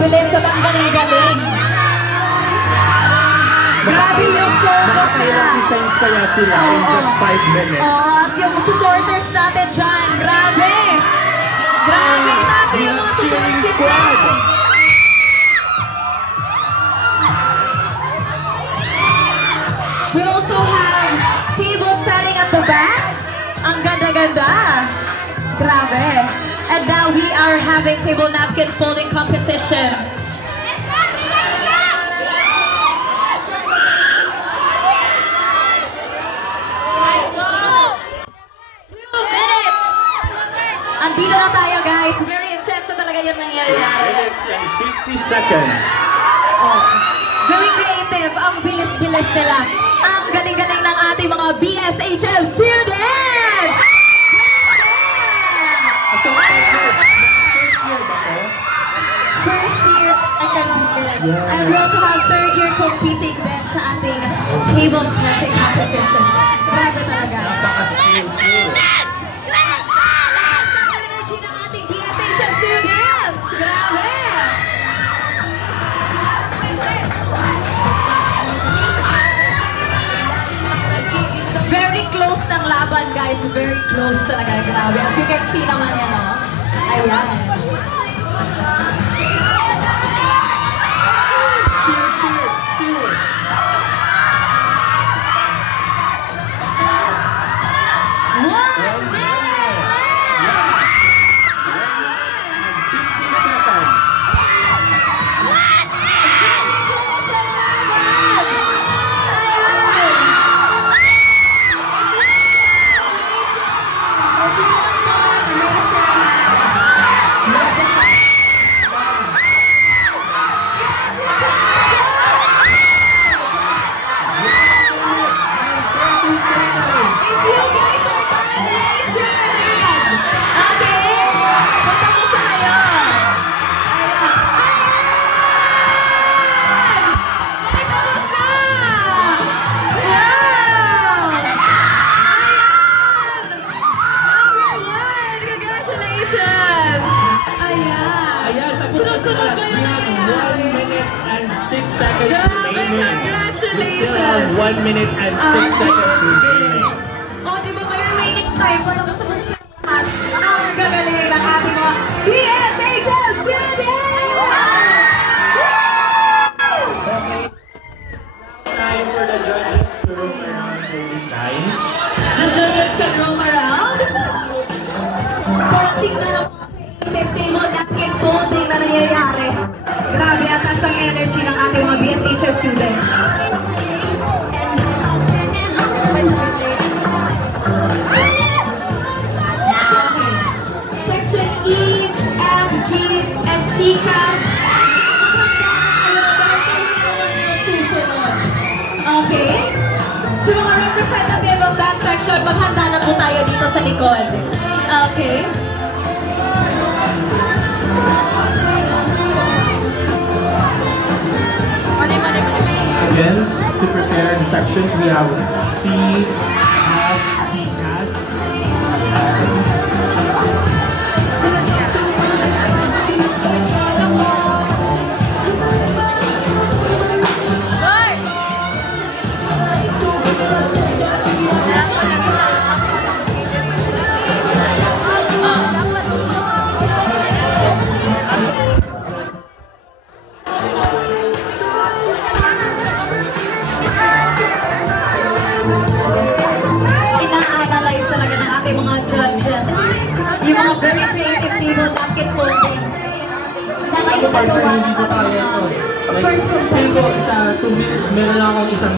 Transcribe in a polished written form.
bilis sa lang galing-galing. Grabe yung focus nila. Designs kaya sila in just 5 minutes. At yung supporters natin dyan, grabe. Grabe natin yung mga supporters nila. We also have table setting at the back. Ang ganda-ganda. Grabe. And now we are having table napkin folding competition. 2 minutes. Andito na tayo, guys. Very intense na talaga yung nangyayari. 2 minutes and 50 seconds. Oh, very creative. Ang bilis-bilis nila. Ang galing-galing ng ating mga BSHM students! First year ang competing. And we also have third year competing din sa ating table setting competition. Grabe talaga. Napaka-skillful. Energy ng ating BSHM students! Grabe! Very close ng laban, guys. Very close talaga. Grabe. As you can see naman yan, oh. Ayan. Sunod ba yun? 1 minute and 6 seconds remaining. Congratulations! We still have 1 minute and 6 seconds remaining. Oh, di ba may remaining time para gusto mo siya lahat? Ang gagaling ng ating mga BSHM students! Okay. Time for the judges to roam around their designs. The judges can roam around. Konting na lang table napkin folding na nangyayari. Grabe atas ang energy ng ating mga BSHM students. Okay. Section E, F, G, and C class. Okay. So mga representative of that section, maghanda na po tayo dito sa likod. Okay. Again, to prepare the sections, we have C, F, C, CAS. mga judges. Yung mga very creative table napkin folding. Ako partner, hindi ko kaya ito. Of course, Feel ko sa 2 minutes, meron lang akong isang